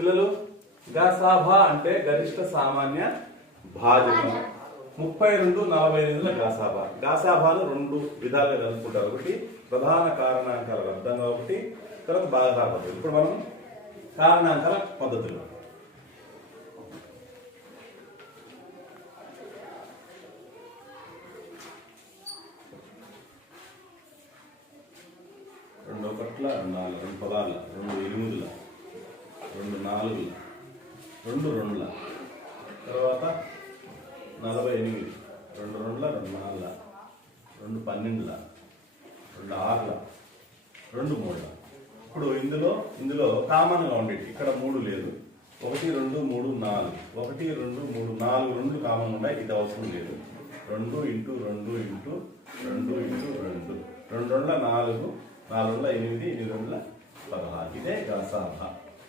పిల్లలు గసాభా అంటే గరిష్ట సామాన్య భాజకం. 32 48 గసాభా. గసాభాను రెండు విధాలుగా కలుపుకుంటారు. ఒకటి ప్రధాన కారణాంకాల లబ్ధంగా, ఒకటి తర్వాత భాగాహార పద్ధతి. ఇప్పుడు మనం కారణాంకాల పద్ధతులు రెండు ఒకట్ల, రెండు పదార్ల, రెండు ఎనిమిదిల, రెండు నాలుగుల, రెండు రెండుల, తర్వాత 48, రెండు రెండుల, రెండు నాలుగుల, రెండు 12ల, రెండు ఆరుల, రెండు మూడుల. ఇప్పుడు ఇందులో కామన్గా ఉండేది ఇక్కడ 3 లేదు. 1 2 3 4, 1 2 3 4 రెండు కామన్ ఉన్నాయి. ఇది అవసరం లేదు. 2 ఇంటూ 2 ఇంటూ 2 ఇంటూ 2, 2 2 4, 4 8, 8 2 16. ఇదే గసాభా.